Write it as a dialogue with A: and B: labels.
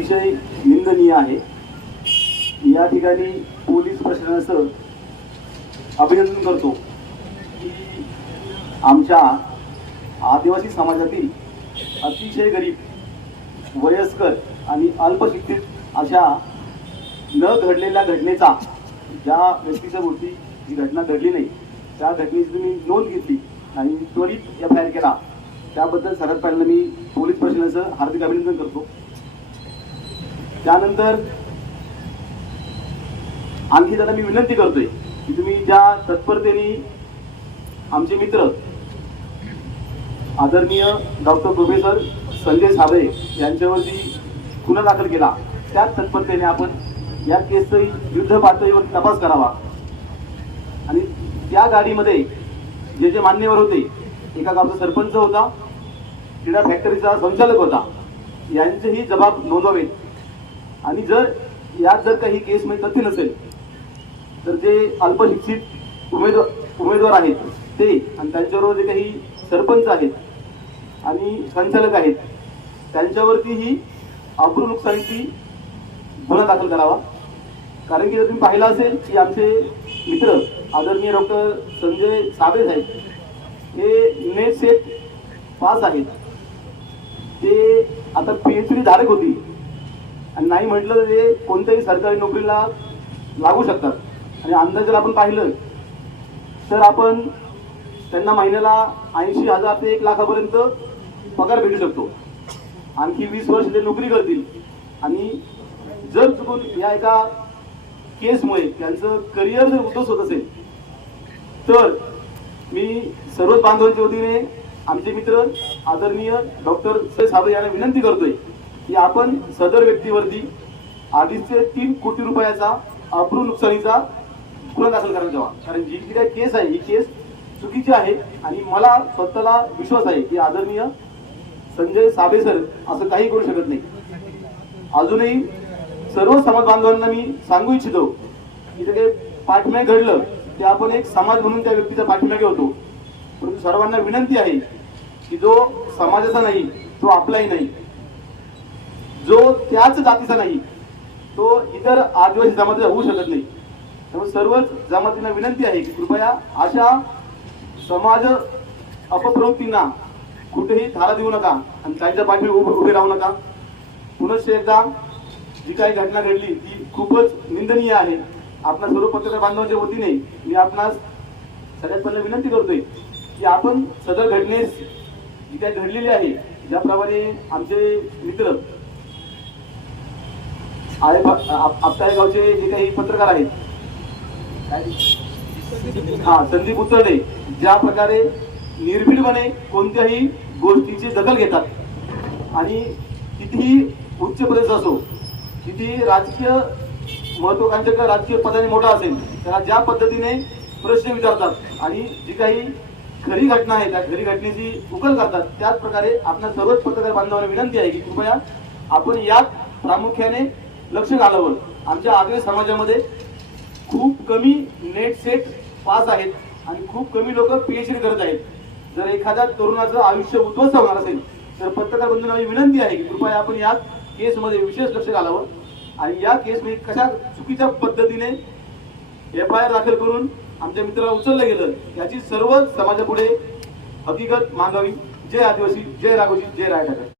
A: अतिशय निंदनीय आहे. या ठिकाणी पोलीस प्रशासनाचं अभिनंदन करतो की आमच्या आदिवासी समाजातील अतिशय गरीब वयस्कर आणि अल्पशिक्षित अशा न घडलेल्या घटनेचा ज्या व्यक्तीच्या मूर्ती ही घटना घडली नाही त्या घटनेची तुम्ही नोंद घेतली आणि त्वरित एफ आय आर केला. त्याबद्दल सर्वात पहिल्यांदा मी पोलीस प्रशासनाचं हार्दिक अभिनंदन करतो. त्यानंतर आणखी त्याला मी विनंती करतोय की तुम्ही ज्या तत्परतेने आमचे मित्र आदरणीय डॉक्टर प्रोफेसर संजय साबळे यांच्यावरती गुन्हा दाखल केला त्याच तत्परतेने आपण या केसचं युद्ध पातळीवर तपास करावा. आणि त्या गाडीमध्ये जे जे मान्यवर होते एका गावचा सरपंच होता क्रीडा फॅक्टरीचा संचालक होता यांचेही जबाब नोंदवावेत. आणि जर यात जर काही केसमध्ये म्हणजे तथ्य नसेल तर जे अल्पशिक्षित उमेदवार उमेदवार आहेत ते आणि त्यांच्याबरोबर जे काही सरपंच आहेत आणि संचालक आहेत त्यांच्यावरती ही अब्रू नुकसानीची गुन्हा दाखल करावा. कारण की जर तुम्ही पाहिलं असेल की आमचे मित्र आदरणीय डॉक्टर संजय साबळे साहेब हे नेट सेट पास आहेत. ते आता पी एच डी धारक होती आणि नाही म्हटलं तर ते कोणत्याही सरकारी नोकरीला लागू शकतात. आणि अंदाज जर आपण पाहिलं तर आपण त्यांना महिन्याला ऐंशी हजार ते एक लाखापर्यंत पगार भेटू शकतो. आणखी वीस वर्ष ते नोकरी करतील. आणि जर चुकून या एका केसमुळे त्यांचं करिअर जर उद्धस होत असेल तर मी सर्वच बांधवांच्या वतीने आमचे मित्र आदरणीय डॉक्टर सै साबळे यांना विनंती करतोय की आपण सदर व्यक्तीवरती आधीचे तीन कोटी रुपयाचा अब्रू नुकसानीचा गुन्हा दाखल करायला जेव्हा कारण जी जी काही केस आहे ही केस चुकीची आहे आणि मला स्वतःला विश्वास आहे की आदरणीय संजय साबे सर असं काही करू शकत नाही. अजूनही सर्व समाज बांधवांना मी सांगू इच्छितो की जे काही पाठिंबा घडलं ते आपण एक समाज म्हणून त्या व्यक्तीचा पाठिंबा घेतो परंतु सर्वांना विनंती आहे की जो समाजाचा नाही तो आपलाही नाही. जो त्याच जातीचा नाही तो इतर आदिवासी जमातीचा होऊ शकत नाही. त्यामुळे सर्वच जमातींना विनंती आहे की कृपया अशा समाज अपप्रवृत्तींना कुठेही थारा देऊ नका आणि त्यांच्या पाठी उभे उभे राहू नका. पुनश्च एकदा जी काही घटना घडली ती खूपच निंदनीय आहे. आपल्या सर्व पत्रकार बांधवांच्या वतीने मी आपणास सगळ्यात पहिला विनंती करतोय की आपण सदर घटनेस जी काही घडलेली आहे ज्याप्रमाणे आमचे मित्र आहे आपल्या गावचे जे काही पत्रकार आहेत. हा संदीप उतरडे ज्या प्रकारे निर्भीडपणे कोणत्याही गोष्टीची दखल घेतात आणि कितीही उच्च प्रदेश असो किती राजकीय महत्वाकांक्षक राजकीय पदाने मोठा असेल त्याला ज्या पद्धतीने प्रश्न विचारतात आणि जी काही खरी घटना आहे त्या खरी घटनेची उकल करतात त्याच प्रकारे आपल्या सर्वच पत्रकार बांधवांना विनंती आहे की कृपया आपण यात प्रामुख्याने लक्ष घालावं. आमच्या आदिवासी समाजामध्ये खूप कमी नेट सेट पास आहेत आणि खूप कमी लोक पीएचडी करत आहेत. जर एखाद्या तरुणाचं आयुष्य उद्ध्वस्त होणार असेल तर पत्रकार बंधूंना विनंती आहे की कृपया आपण या केसमध्ये विशेष लक्ष घालावं आणि या केसमध्ये कशा चुकीच्या पद्धतीने एफ आय आर दाखल करून आमच्या मित्राला उचललं गेलं याची सर्व समाजापुढे हकीकत मागावी जय आदिवासी जय राघोजी जय राय ठाकर